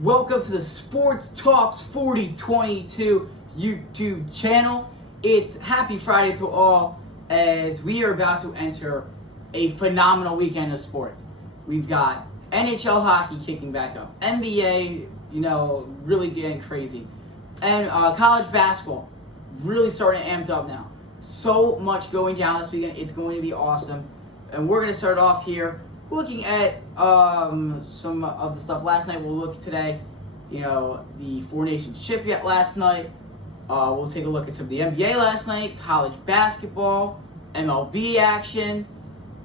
Welcome to the Sports Talks 4022 YouTube channel. It's happy Friday to all as we are about to enter a phenomenal weekend of sports. We've got NHL hockey kicking back up, NBA, really getting crazy, and college basketball really starting to amp up now. So much going down this weekend. It's going to be awesome. And we're going to start off here looking at some of the stuff last night. We'll look at today, the Four Nations chip yet last night. We'll take a look at some of the NBA last night, college basketball, MLB action,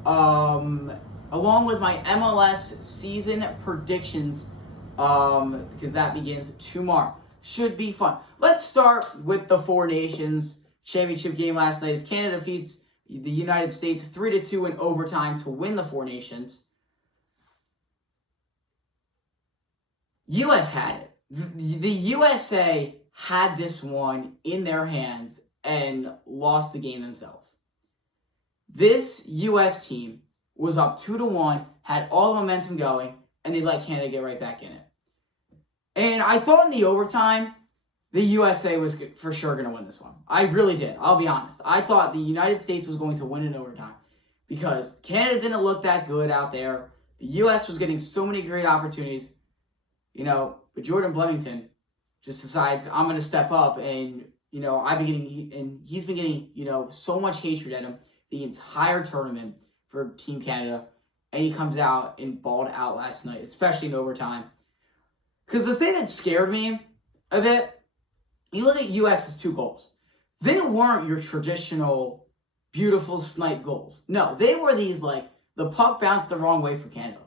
along with my MLS season predictions, because that begins tomorrow. Should be fun. Let's start with the Four Nations championship game last night as Canada defeats the United States 3-2 in overtime to win the Four Nations. US had it. The USA had this one in their hands and lost the game themselves. This US team was up 2-1, had all the momentum going, and they let Canada get right back in it. And I thought in the overtime, the USA was for sure going to win this one. I really did. I'll be honest. I thought the United States was going to win in overtime because Canada didn't look that good out there. The US was getting so many great opportunities, but Jordan Blemington just decides I'm going to step up, and he's been getting so much hatred at him the entire tournament for Team Canada, and he comes out and balled out last night, especially in overtime. Because the thing that scared me a bit, you look at US's 2 goals. They weren't your traditional beautiful snipe goals. No, they were these the puck bounced the wrong way for Canada.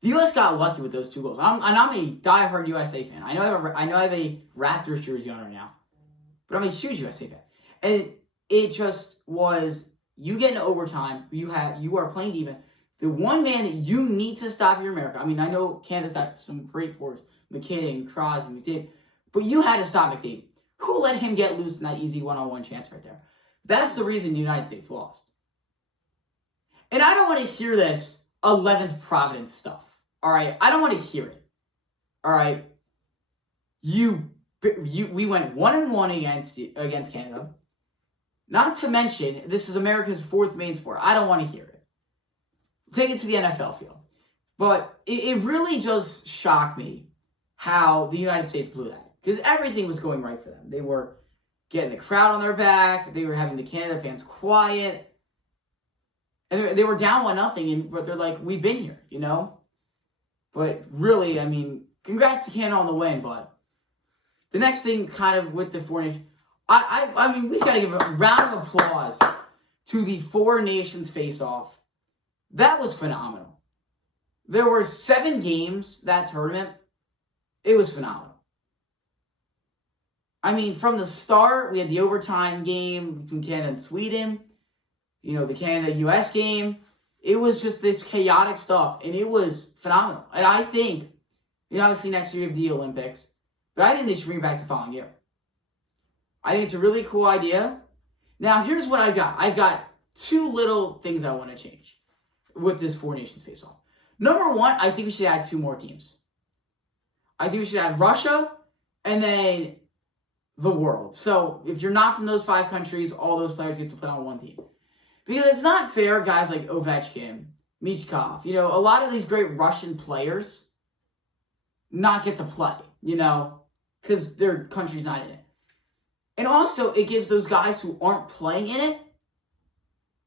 The US got lucky with those 2 goals. I'm a diehard USA fan. I know I have a Raptors jersey on right now, but I'm a huge USA fan. And it just was, you get into overtime, you are playing defense. The one man that you need to stop here in America. I mean, I know Canada's got some great forwards, McKinnon, Crosby, McDavid, but you had to stop McDavid. Who let him get loose in that easy one-on-one chance right there? That's the reason the United States lost. And I don't want to hear this 11th Providence stuff. All right? I don't want to hear it. All right? We went 1-1 against Canada. Not to mention, this is America's 4th main sport. I don't want to hear it. Take it to the NFL field. But it really just shocked me how the United States blew that. Because everything was going right for them. They were getting the crowd on their back. They were having the Canada fans quiet. And they were down 1-0. But they're like, we've been here, But really, congrats to Canada on the win. But the next thing kind of with the Four Nations, we got to give a round of applause to the Four Nations face-off. That was phenomenal. There were 7 games that tournament. It was phenomenal. From the start, we had the overtime game between Canada and Sweden. The Canada-US game. It was just this chaotic stuff, and it was phenomenal. And I think, obviously next year we have the Olympics, but I think they should bring it back the following year. I think it's a really cool idea. Now, here's what I've got. I've got 2 little things I want to change with this Four Nations face-off. Number 1, I think we should add 2 more teams. I think we should add Russia and then the world. So if you're not from those 5 countries, all those players get to play on one team. Because it's not fair, guys like Ovechkin, Michkov, a lot of these great Russian players not get to play, because their country's not in it. And also, it gives those guys who aren't playing in it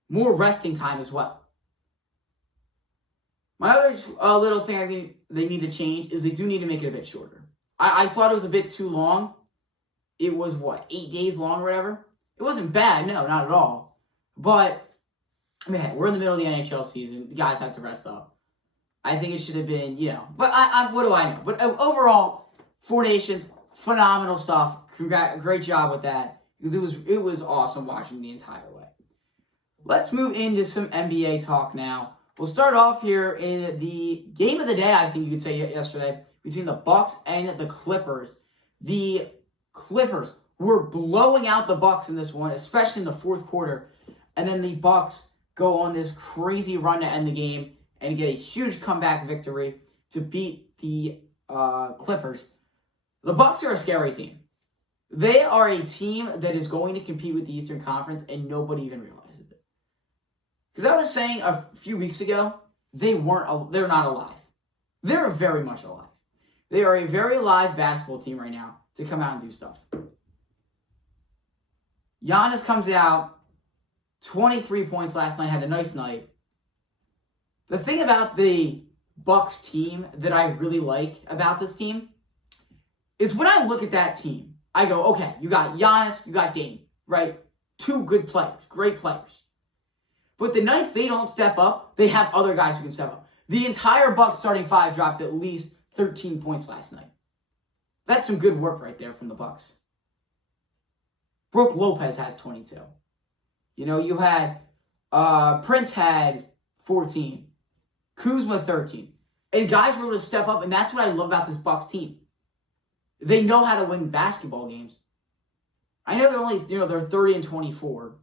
more resting time as well. My other little thing I think they need to change is they do need to make it a bit shorter. I thought it was a bit too long. It was, 8 days long or whatever? It wasn't bad, no, not at all. But, we're in the middle of the NHL season. The guys have to rest up. I think it should have been, But what do I know? But overall, Four Nations, phenomenal stuff. Great job with that. Because it was awesome watching the entire way. Let's move into some NBA talk now. We'll start off here in the game of the day, I think you could say yesterday, between the Bucks and the Clippers. The Clippers were blowing out the Bucks in this one, especially in the 4th quarter. And then the Bucks go on this crazy run to end the game and get a huge comeback victory to beat the Clippers. The Bucks are a scary team. They are a team that is going to compete with the Eastern Conference, and nobody even realizes it. Because I was saying a few weeks ago, they're not alive. They're very much alive. They are a very live basketball team right now to come out and do stuff. Giannis comes out, 23 points last night, had a nice night. The thing about the Bucks team that I really like about this team is when I look at that team, I go, okay, you got Giannis, you got Dame, right? Two good players, great players. But the nights they don't step up, they have other guys who can step up. The entire Bucks starting five dropped at least 13 points last night. That's some good work right there from the Bucks. Brook Lopez has 22. You know, you had Prince had 14. Kuzma 13. And guys were able to step up, and that's what I love about this Bucks team. They know how to win basketball games. I know they're 30 and 24.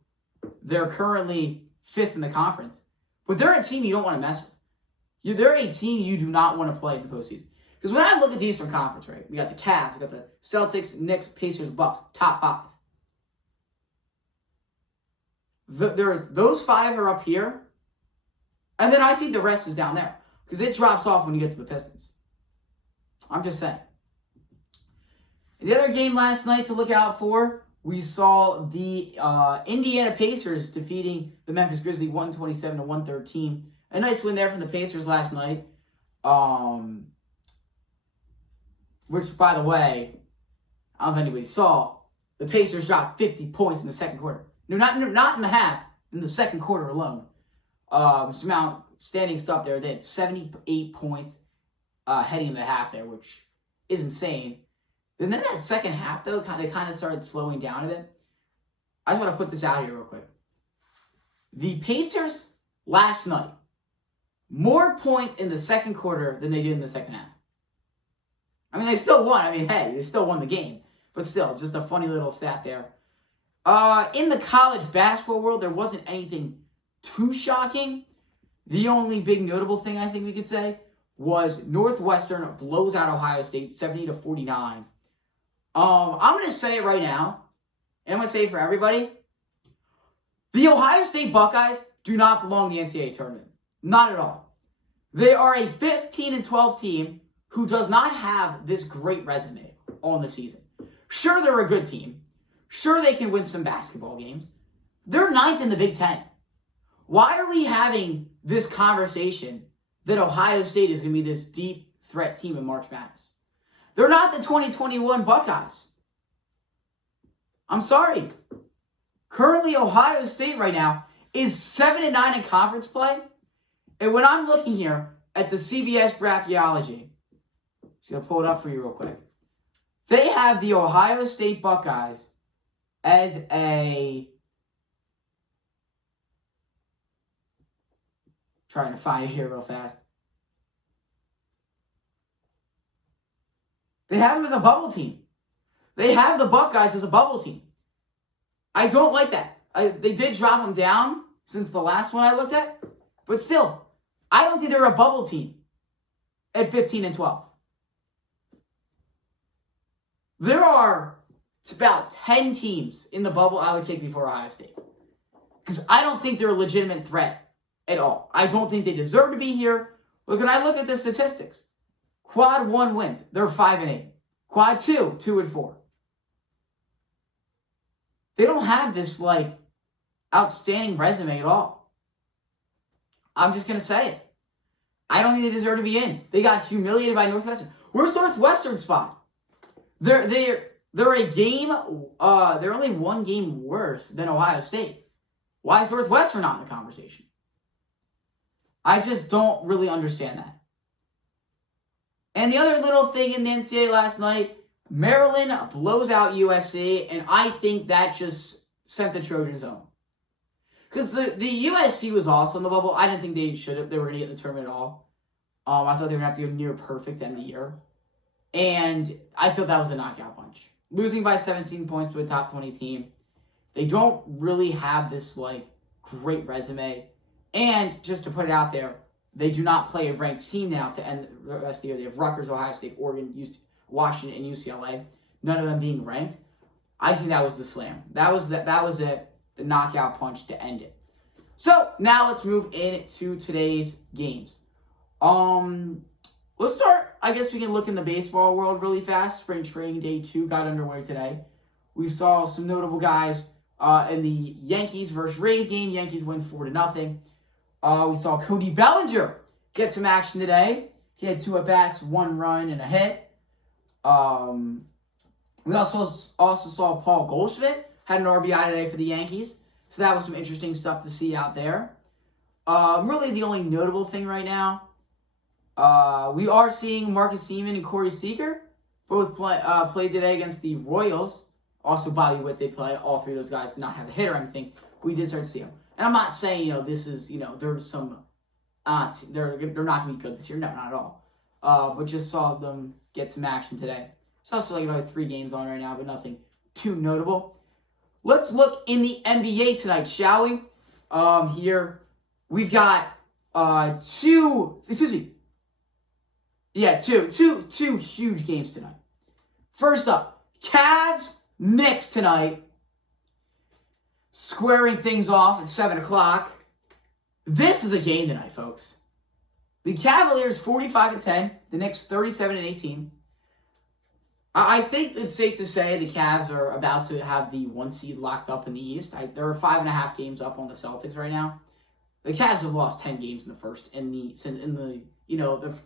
They're currently 5th in the conference. But they're a team you don't want to mess with. They're a team you do not want to play in the postseason. Because when I look at the Eastern Conference, right, we got the Cavs, we got the Celtics, Knicks, Pacers, Bucks, top 5. Those 5 are up here, and then I think the rest is down there. Because it drops off when you get to the Pistons. I'm just saying. The other game last night to look out for, we saw the Indiana Pacers defeating the Memphis Grizzlies 127-113. A nice win there from the Pacers last night. Which, by the way, I don't know if anybody saw, the Pacers dropped 50 points in the second quarter. No, not in the half, in the second quarter alone. Some outstanding stuff there. They had 78 points heading into the half there, which is insane. And then that second half, though, kind of started slowing down a bit. I just want to put this out here real quick. The Pacers last night, more points in the second quarter than they did in the second half. I mean, they still won. I mean, hey, they still won the game. But still, just a funny little stat there. In the college basketball world, there wasn't anything too shocking. The only big notable thing I think we could say was Northwestern blows out Ohio State 70-49. I'm going to say it right now, and I'm going to say it for everybody. The Ohio State Buckeyes do not belong in the NCAA tournament. Not at all. They are a 15-12 team who does not have this great resume on the season. Sure, they're a good team. Sure, they can win some basketball games. They're 9th in the Big Ten. Why are we having this conversation that Ohio State is going to be this deep threat team in March Madness? They're not the 2021 Buckeyes. I'm sorry. Currently, Ohio State right now is 7-9 in conference play. And when I'm looking here at the CBS bracketology, I'm just going to pull it up for you real quick. They have the Ohio State Buckeyes as a... Trying to find it here real fast. They have them as a bubble team. They have the Buckeyes as a bubble team. I don't like that. They did drop them down since the last one I looked at. But still, I don't think they're a bubble team at 15-12. There are about 10 teams in the bubble I would take before Ohio State. Because I don't think they're a legitimate threat at all. I don't think they deserve to be here. Look, when I look at the statistics, Quad 1 wins. They're 5-8. Quad 2, 2-4. They don't have this, outstanding resume at all. I'm just going to say it. I don't think they deserve to be in. They got humiliated by Northwestern. Where's Northwestern's spot? They're a game, they're only one game worse than Ohio State. Why is Northwestern not in the conversation? I just don't really understand that. And the other little thing in the NCAA last night, Maryland blows out USC, and I think that just sent the Trojans home. Because the USC was also in the bubble. I didn't think they were going to get in the tournament at all. I thought they were going to have to go near perfect end of the year. And I thought that was a knockout punch. Losing by 17 points to a top 20 team. They don't really have this, great resume. And just to put it out there, they do not play a ranked team now to end the rest of the year. They have Rutgers, Ohio State, Oregon, Washington, and UCLA. None of them being ranked. I think that was the slam. That was it. The knockout punch to end it. So now let's move into today's games. Let's start. I guess we can look in the baseball world really fast. Spring training day 2 got underway today. We saw some notable guys in the Yankees versus Rays game. Yankees win 4-0. We saw Cody Bellinger get some action today. He had 2 at-bats, 1 run, and a hit. We also saw Paul Goldschmidt had an RBI today for the Yankees. So that was some interesting stuff to see out there. Really the only notable thing right now, we are seeing Marcus Semien and Corey Seager both played today against the Royals. Also Bobby Witt did play. All 3 of those guys did not have a hit or anything. We did start to see them. And I'm not saying, this is, there's some, they're not going to be good this year. No, not at all. But just saw them get some action today. It's also like 3 games on right now, but nothing too notable. Let's look in the NBA tonight, shall we? Here we've got two huge games tonight. First up, Cavs Knicks tonight, squaring things off at 7 o'clock. This is a game tonight, folks. The Cavaliers 45-10, the Knicks 37-18. I think it's safe to say the Cavs are about to have the 1 seed locked up in the East. There are 5.5 games up on the Celtics right now. The Cavs have lost 10 games in the first in the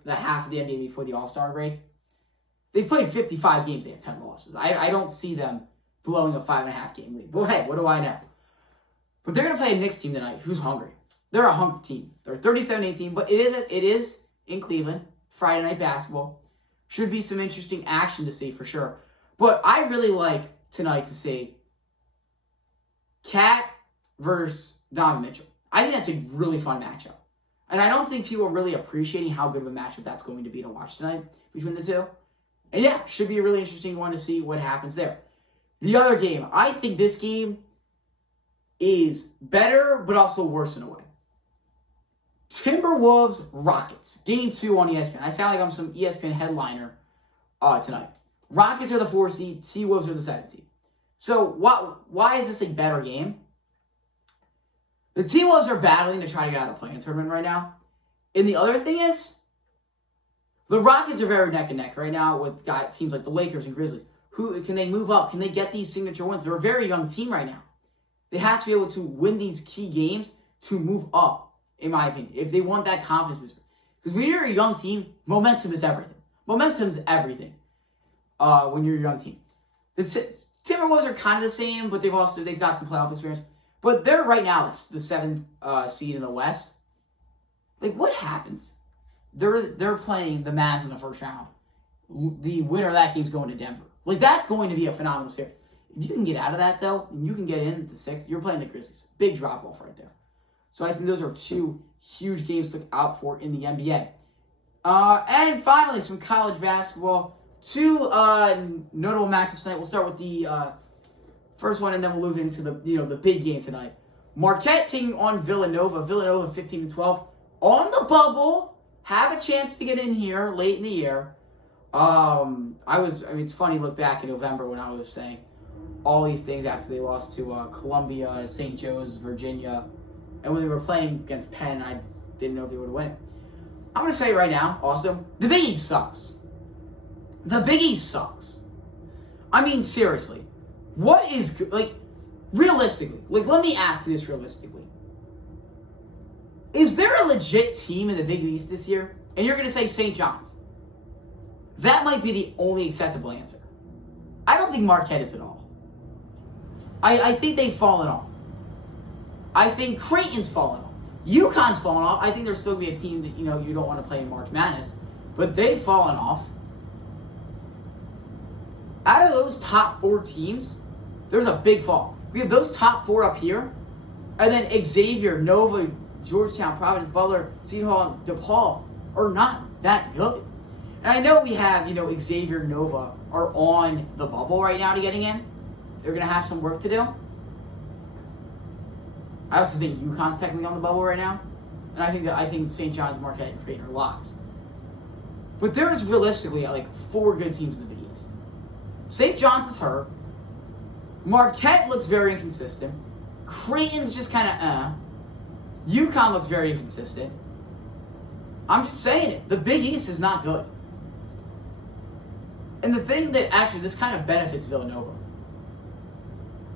half of the NBA before the All-Star break. They've played 55 games. They have 10 losses. I don't see them blowing a 5.5 game lead. Well, hey, what do I know? But they're going to play a Knicks team tonight who's hungry. They're a hungry team. They're 37-18, but it is in Cleveland, Friday night basketball. Should be some interesting action to see for sure. But I really like tonight to see Cat versus Donovan Mitchell. I think that's a really fun matchup. And I don't think people are really appreciating how good of a matchup that's going to be to watch tonight between the two. And yeah, should be a really interesting one to see what happens there. The other game, I think this game is better, but also worse in a way. Timberwolves Rockets, game 2 on ESPN. I sound like I'm some ESPN headliner tonight. Rockets are the 4 seed, T-Wolves are the 7 seed. So why is this a better game? The T-Wolves are battling to try to get out of the play-in tournament right now. And the other thing is, the Rockets are very neck and neck right now with teams like the Lakers and Grizzlies. Who can they move up? Can they get these signature wins? They're a very young team right now. They have to be able to win these key games to move up. In my opinion, if they want that confidence boost. Because when you're a young team, momentum is everything. Momentum's everything when you're a young team. The Timberwolves are kind of the same, but they've got some playoff experience. But they're right now the 7th seed in the West. Like, what happens? They're playing the Mavs in the first round. The winner of that game's going to Denver. Like, that's going to be a phenomenal series. If you can get out of that, though, and you can get in at the 6th, you're playing the Grizzlies. Big drop-off right there. So I think those are 2 huge games to look out for in the NBA. And finally, some college basketball. 2 notable matchups tonight. We'll start with the first one, and then we'll move into the big game tonight. Marquette taking on Villanova. Villanova 15-12 on the bubble. Have a chance to get in here late in the year. It's funny to look back in November when I was saying all these things after they lost to Columbia, St. Joe's, Virginia. And when they were playing against Penn, I didn't know if they would win. I'm going to say right now, also, the Big East sucks. The Big East sucks. I mean, seriously. What is, realistically, let me ask this realistically. Is there a legit team in the Big East this year? And you're going to say St. John's. That might be the only acceptable answer. I don't think Marquette is at all. I think they've fallen off. I think Creighton's fallen off. UConn's fallen off. I think there's still going to be a team that, you don't want to play in March Madness. But they've fallen off. Out of those top 4 teams, there's a big fall. We have those top 4 up here. And then Xavier, Nova, Georgetown, Providence, Butler, Seton Hall, DePaul are not that good. And I know we have, Xavier, Nova are on the bubble right now to getting in. They're going to have some work to do. I also think UConn's technically on the bubble right now. And I think St. John's, Marquette, and Creighton are locks. But there's realistically like 4 good teams in the Big East. St. John's is hurt. Marquette looks very inconsistent. Creighton's just kind of UConn looks very inconsistent. I'm just saying it. The Big East is not good. And the thing that actually this kind of benefits Villanova.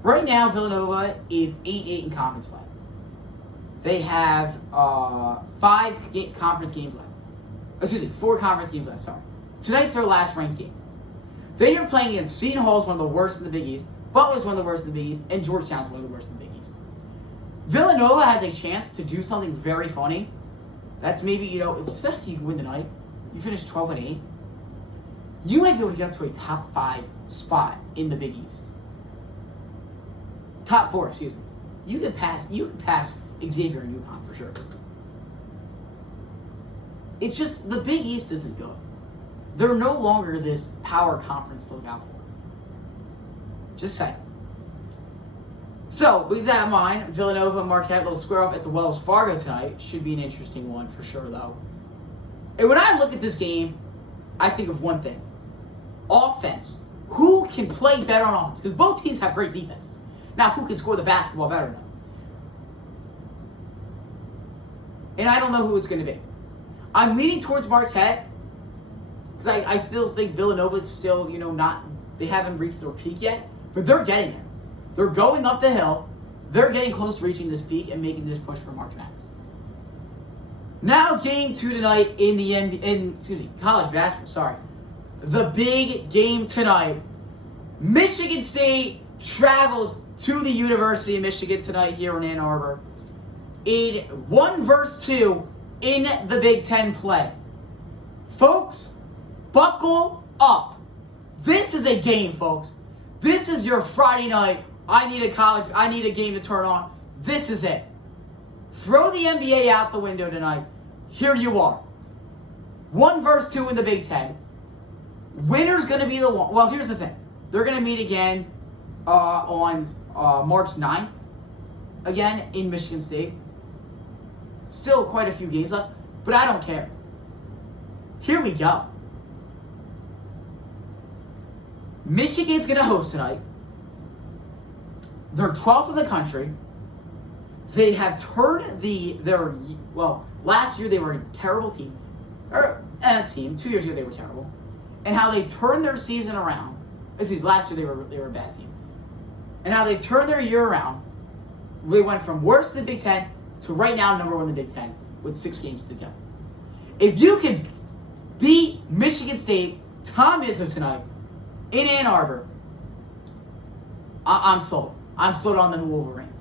Right now, Villanova is 8-8 in conference play. They have 4 conference games left, sorry. Tonight's their last ranked game. Then you're playing against Seton Hall's one of the worst in the Big East, Butler's one of the worst in the Big East, and Georgetown's one of the worst in the Big East. Villanova has a chance to do something very funny. That's maybe, especially if you win tonight, you finish 12-8. You might be able to get up to a top 5 spot in the Big East. Top 4, excuse me. You could pass Xavier and UConn for sure. It's just the Big East isn't good. They're no longer this power conference to look out for. Just saying. So, with that in mind, Villanova and Marquette will square off at the Wells Fargo tonight. Should be an interesting one for sure, though. And when I look at this game, I think of one thing. Offense. Who can play better on offense? Because both teams have great defenses. Now, who can score the basketball better now? And I don't know who it's going to be. I'm leaning towards Marquette because I still think Villanova is still, they haven't reached their peak yet, but they're getting there. They're going up the hill. They're getting close to reaching this peak and making this push for March Madness. Now, game 2 tonight in college basketball. Sorry, the big game tonight. Michigan State travels to the University of Michigan tonight here in Ann Arbor in 1 versus 2 in the Big Ten play. Folks, buckle up. This is a game, folks. This is your Friday night. I need a game to turn on. This is it. Throw the NBA out the window tonight. Here you are. 1 versus 2 in the Big Ten. Winner's going to be the one. Well, here's the thing. They're going to meet again on March 9th. Again, in Michigan State. Still quite a few games left, but I don't care. Here we go. Michigan's going to host tonight. They're 12th in the country. They have turned last year they were a terrible team. A team. 2 years ago they were terrible. And how they've turned their season around. Last year they were a bad team. And how they've turned their year around. They went from worst in the Big Ten to right now number 1 in the Big Ten with 6 games to go. If you can beat Michigan State, Tom Izzo tonight in Ann Arbor, I'm sold. I'm sold on the Wolverines.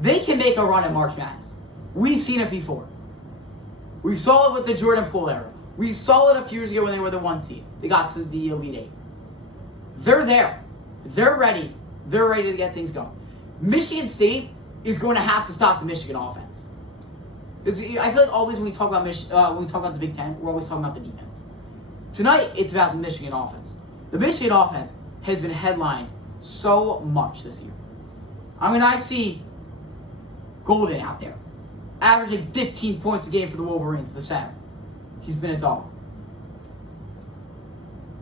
They can make a run at March Madness. We've seen it before. We saw it with the Jordan Poole era. We saw it a few years ago when they were the 1 seed. They got to the Elite 8. They're there. They're ready. They're ready to get things going. Michigan State is going to have to stop the Michigan offense. I feel like always when we talk about the Big Ten, we're always talking about the defense. Tonight, it's about the Michigan offense. The Michigan offense has been headlined so much this year. I see Golden out there, averaging 15 points a game for the Wolverines, the center. He's been a dog.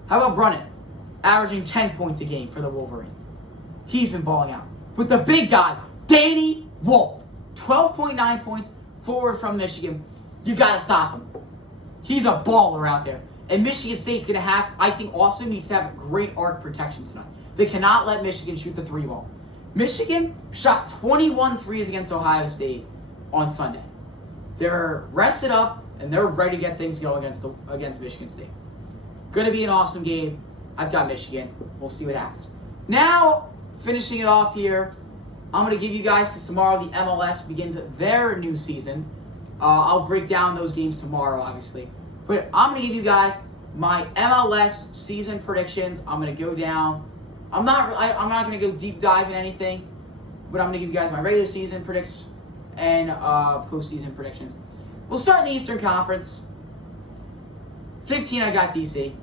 How about Brunnen, averaging 10 points a game for the Wolverines? He's been balling out. But the big guy, Danny Wolf, 12.9 points, forward from Michigan. You got to stop him. He's a baller out there. And Michigan State's going to have, I think, also needs to have great arc protection tonight. They cannot let Michigan shoot the 3-ball. Michigan shot 21 threes against Ohio State on Sunday. They're rested up, and they're ready to get things going against Michigan State. Going to be an awesome game. I've got Michigan. We'll see what happens. Now, finishing it off here, I'm going to give you guys, because tomorrow the MLS begins their new season. I'll break down those games tomorrow, obviously. But I'm going to give you guys my MLS season predictions. I'm going to go down. I'm not going to go deep dive in anything, but I'm going to give you guys my regular season predictions and postseason predictions. We'll start in the Eastern Conference. 15, I got DC.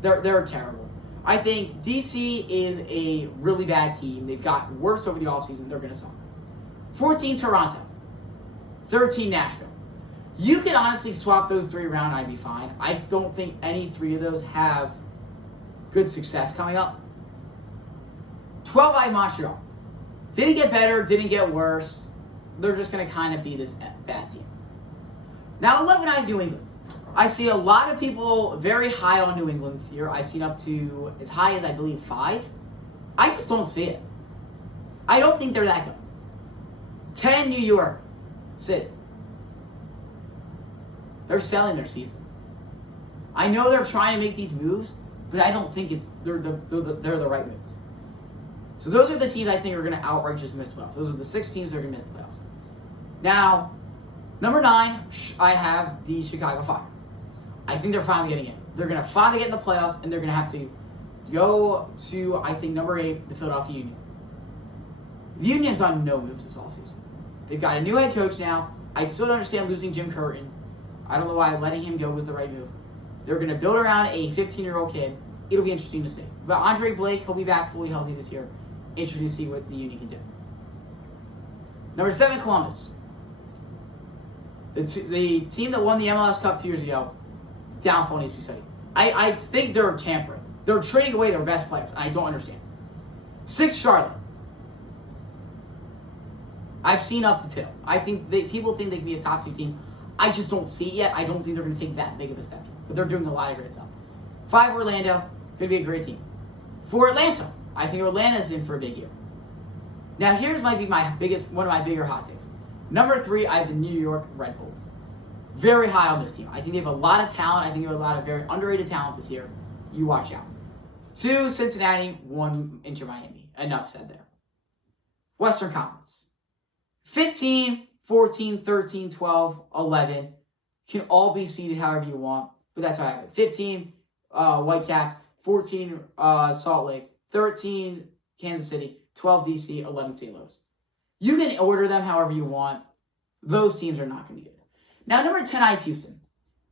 They're terrible. I think DC is a really bad team. They've gotten worse over the offseason. They're going to suck. 14, Toronto. 13, Nashville. You could honestly swap those three around, I'd be fine. I don't think any three of those have good success coming up. 12-5 Montreal. Didn't get better, didn't get worse. They're just going to kind of be this bad team. Now, 11-5 New England. I see a lot of people very high on New England this year. I've seen up to as high as, I believe, 5. I just don't see it. I don't think they're that good. 10 New York City. They're selling their season. I know they're trying to make these moves, but I don't think they're the right moves. So those are the teams I think are going to outright just miss the playoffs. Those are the 6 teams that are going to miss the playoffs. Now, number 9, I have the Chicago Fire. I think they're finally getting in. They're going to finally get in the playoffs, and they're going to have to go to, I think, number 8, the Philadelphia Union. The Union's done no moves this offseason. They've got a new head coach now. I still don't understand losing Jim Curtin. I don't know why letting him go was the right move. They're going to build around a 15-year-old kid. It'll be interesting to see. But Andre Blake, he'll be back fully healthy this year. Interesting to see what the Union can do. Number 7, Columbus. The team that won the MLS Cup 2 years ago, its downfall needs to be studied. I think they're tampering. They're trading away their best players, and I don't understand. 6, Charlotte. I've seen up to 2. I think people think they can be a top 2 team. I just don't see it yet. I don't think they're going to take that big of a step yet. But they're doing a lot of great stuff. 5, Orlando. Going to be a great team. 4, Atlanta. I think Atlanta's in for a big year. Now, here's might be one of my bigger hot takes. Number 3, I have the New York Red Bulls. Very high on this team. I think they have a lot of talent. I think they have a lot of very underrated talent this year. You watch out. 2, Cincinnati. 1, Inter Miami. Enough said there. Western Conference. 15, 14, 13, 12, 11. Can all be seeded however you want. But that's how I have it. 15, Whitecap. 14, Salt Lake. 13, Kansas City. 12, DC. 11, St. Louis. You can order them however you want. Those teams are not going to be good. Now, number 10, I have Houston.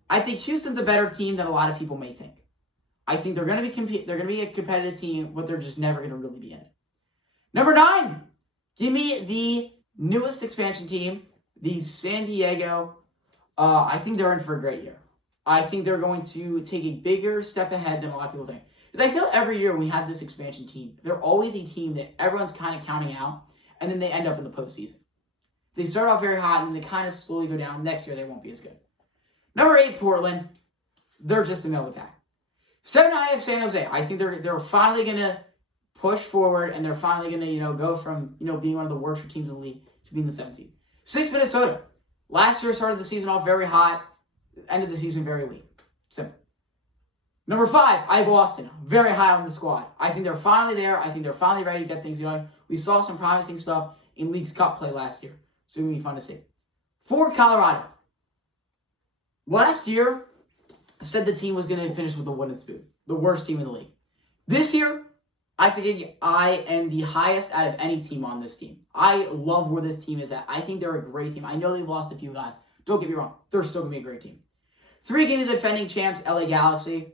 I think Houston's a better team than a lot of people may think. I think they're going to be they're going to be a competitive team, but they're just never going to really be in it. Number 9, give me the newest expansion team, the San Diego. I think they're in for a great year. I think they're going to take a bigger step ahead than a lot of people think. Because I feel every year we have this expansion team. They're always a team that everyone's kind of counting out, and then they end up in the postseason. They start off very hot, and they kind of slowly go down. Next year, they won't be as good. Number 8, Portland. They're just the middle of the pack. 7, I have San Jose. I think they're finally going to push forward, and they're finally going to go from being one of the worst teams in the league to being the 7th seed. 6, Minnesota. Last year started the season off very hot, ended the season very weak. Simple. Number 5, I have Boston. Very high on the squad. I think they're finally there. I think they're finally ready to get things going. We saw some promising stuff in Leagues Cup play last year, so it's going to be fun to see. 4, Colorado. Last year, I said the team was going to finish with a wooden spoon, the worst team in the league. This year, I think I am the highest out of any team on this team. I love where this team is at. I think they're a great team. I know they've lost a few guys. Don't get me wrong. They're still going to be a great team. 3, give me the defending champs, LA Galaxy.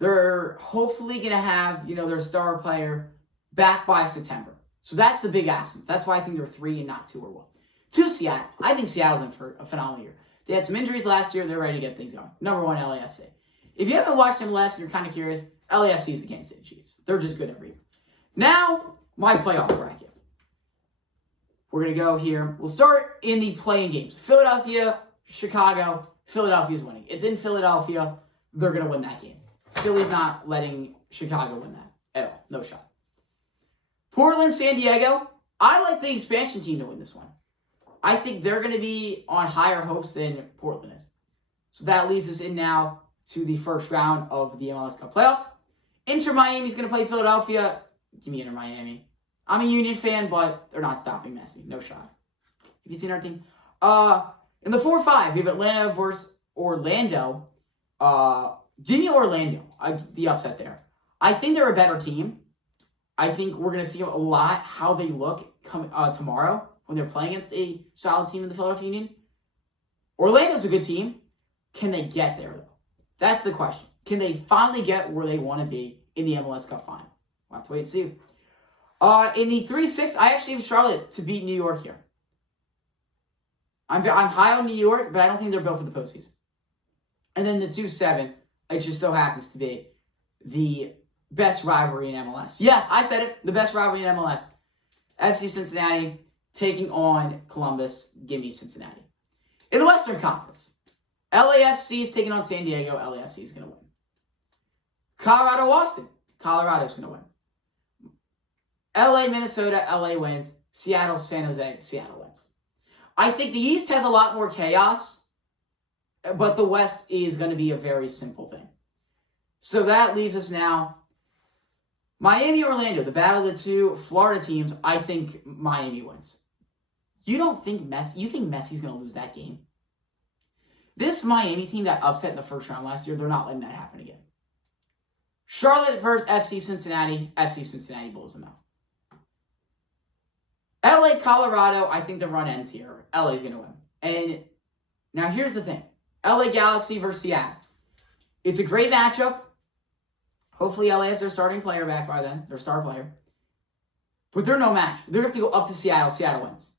They're hopefully going to have, their star player back by September. So that's the big absence. That's why I think they're 3 and not 2 or 1. 2, Seattle. I think Seattle's in for a phenomenal year. They had some injuries last year. They're ready to get things going. Number 1, LAFC. If you haven't watched MLS and you're kind of curious, LAFC is the Kansas City Chiefs. They're just good every year. Now, my playoff bracket. We're going to go here. We'll start in the playing games. Philadelphia, Chicago. Philadelphia's winning. It's in Philadelphia. They're going to win that game. Philly's not letting Chicago win that at all. No shot. Portland, San Diego. I like the expansion team to win this one. I think they're going to be on higher hopes than Portland is. So that leads us in now to the first round of the MLS Cup playoffs. Inter Miami's going to play Philadelphia. Give me Inter Miami. I'm a Union fan, but they're not stopping Messi. No shot. Have you seen our team? In the 4-5, we have Atlanta versus Orlando. Give me Orlando. The upset there. I think they're a better team. I think we're going to see a lot how they look tomorrow when they're playing against a solid team in the Philadelphia Union. Orlando's a good team. Can they get there, though? That's the question. Can they finally get where they want to be in the MLS Cup final? We'll have to wait and see. In the 3-6, I actually have Charlotte to beat New York here. I'm high on New York, but I don't think they're built for the postseason. And then the 2-7, it just so happens to be the best rivalry in MLS. Yeah, I said it. The best rivalry in MLS. FC Cincinnati taking on Columbus. Give me Cincinnati. In the Western Conference, LAFC is taking on San Diego. LAFC is going to win. Colorado, Austin. Colorado's going to win. LA, Minnesota. LA wins. Seattle, San Jose. Seattle wins. I think the East has a lot more chaos, but the West is going to be a very simple thing. So that leaves us now. Miami, Orlando, the battle of the two Florida teams. I think Miami wins. You don't think Messi? You think Messi's going to lose that game? This Miami team got upset in the first round last year. They're not letting that happen again. Charlotte versus FC Cincinnati. FC Cincinnati blows them out. LA, Colorado. I think the run ends here. LA's going to win. And now here's the thing. LA Galaxy versus Seattle. It's a great matchup. Hopefully LA has their starting player back by then. Their star player. But they're no match. They're going to have to go up to Seattle. Seattle wins.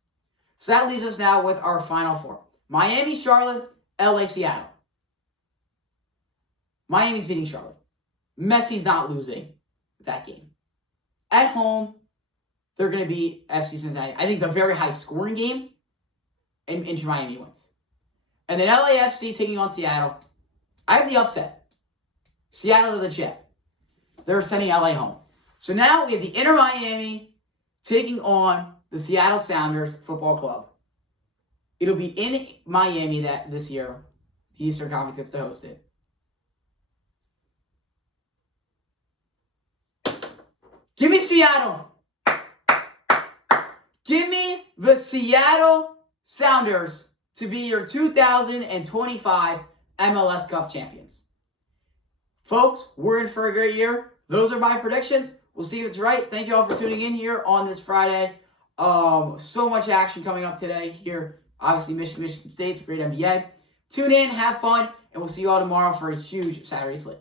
So that leaves us now with our final four. Miami, Charlotte, LA, Seattle. Miami's beating Charlotte. Messi's not losing that game. At home, they're going to beat FC Cincinnati. I think it's a very high scoring game. And Inter Miami wins. And then LAFC taking on Seattle. I have the upset. Seattle to the chip. They're sending LA home. So now we have the Inter Miami taking on the Seattle Sounders Football Club. It'll be in Miami this year. The Eastern Conference gets to host it. Give me Seattle. Give me the Seattle Sounders to be your 2025 MLS Cup champions. Folks, we're in for a great year. Those are my predictions. We'll see if it's right. Thank you all for tuning in here on this Friday. So much action coming up today here. Obviously, Michigan State's a great NBA. Tune in, have fun, and we'll see you all tomorrow for a huge Saturday slate.